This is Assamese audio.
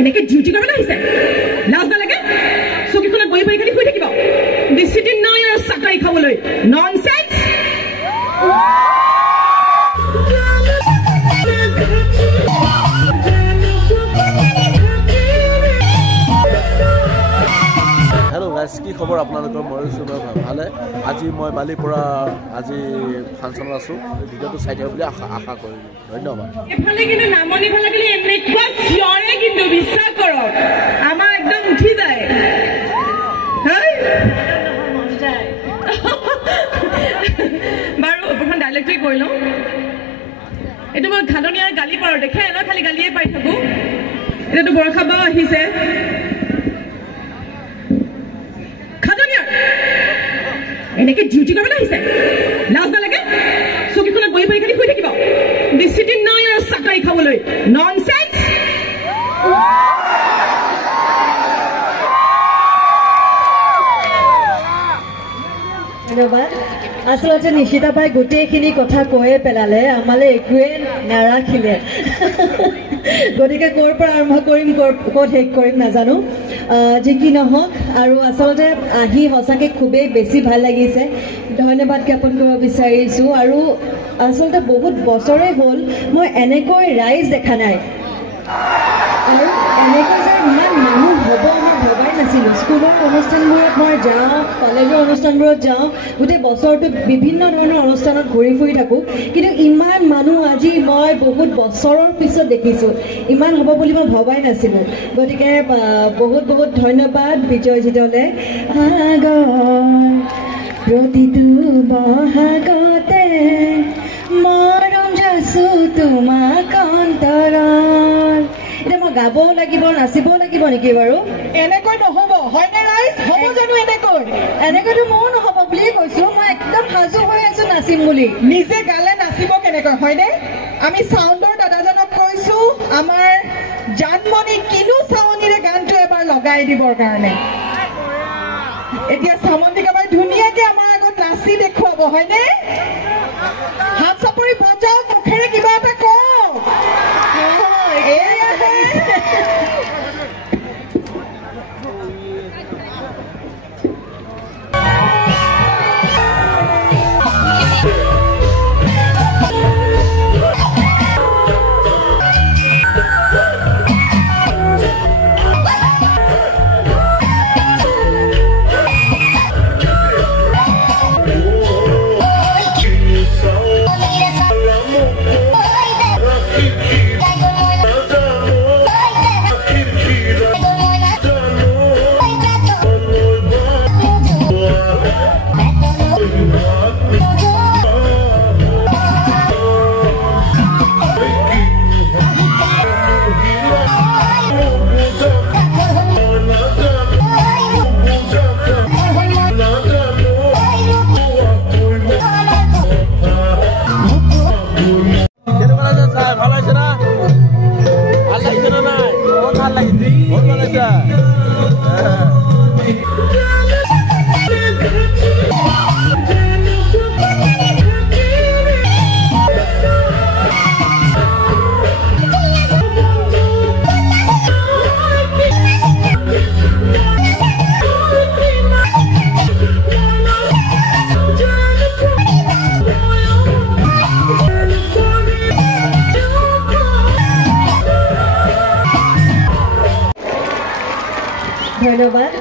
এনেকে ডিউটি কৰিবলৈ আহিছে লাজ নালাগে চকীখনত বহি বহি খালি শুই থাকিব ডিচিপ্লিন নাই আৰু চাকৰি খাবলৈ ননসেন্স কি খবৰ আপোনালোকৰ মই ভালে আজি মই বালিপৰা আজি ফাংচনত আছো ভিডিঅ'টো চাই থাকিব বুলি আশা কৰিলোঁ ধন্যবাদ এফালে কিন্তু নামনি ফালে গ'লে এনেকুৱা চিঞৰে কিন্তু বিশ্বাস কৰক আমাৰ একদম উঠি যায় বাৰু প্ৰথম ডাইলেক্টে কৈ লওঁ এইটো মই ঘাটনীয়া গালি পাৰোঁ দেখে ন খালি গালিয়ে পাই থাকোঁ এতিয়াতো বৰষা বাও আহিছে এনেকে ডিউটি কৰিবলৈ আহিছে লাজ নালাগে চকীখনত বহি বহি খালি শুই থাকিব ডিচিপ্লিন নাই আৰু চাকৰি খাবলৈ ননসেন্স ধন্যবাদ আচলতে নিশিতা বাই গোটেইখিনি কথা কৈয়ে পেলালে আমালে একোৱে নাৰাখিলে গতিকে ক'ৰ পৰা আৰম্ভ কৰিম ক'ত শেষ কৰিম নাজানো যি কি নহওক আৰু আচলতে আহি সঁচাকৈ খুবেই বেছি ভাল লাগিছে ধন্যবাদ জ্ঞাপন কৰিব বিচাৰিছোঁ আৰু আচলতে বহুত বছৰে হ'ল মই এনেকৈ ৰাইজ দেখা নাই আৰু এনেকৈ যে ইমান মানুহ হ'ব মই ভবাই নাছিলোঁ স্কুলৰ অনুষ্ঠানবোৰত মই যাওঁ কলেজৰ অনুষ্ঠানবোৰত যাওঁ গোটেই বছৰটোত বিভিন্ন ধৰণৰ অনুষ্ঠানত ঘূৰি ফুৰি থাকোঁ কিন্তু ইমান মানুহ আজি মই বহুত বছৰৰ পিছত দেখিছোঁ ইমান হ'ব বুলি মই ভবাই নাছিলোঁ গতিকে বহুত বহুত ধন্যবাদ বিজয়জিতলৈ প্ৰতিটো বহাগতে মৰম যাছোঁ তোমাক অন্তৰত এতিয়া মই গাবও লাগিব নাচিবও লাগিব নেকি বাৰু এনেকৈ নহ'ব হয়নে ৰাইজ হ'ব জানো এনেকৈতো ময়ো নহ'ব বুলিয়ে কৈছোঁ মই একদম সাজু হৈ আছোঁ নাচিম বুলি নিজে গালে নাচিব কেনেকৈ হয়নে আমি চাউণ্ডৰ দাদাজনক কৈছোঁ আমাৰ জানমণি কিনো চাৱনীৰে গানটো এবাৰ লগাই দিবৰ কাৰণে এতিয়া সামন্তিকা বাই ধুনীয়াকৈ আমাৰ আগত নাচি দেখুৱাব হয়নে হাত চাপৰি বজাওক মুখেৰে কিবা এটা কওক ধন্যবাদ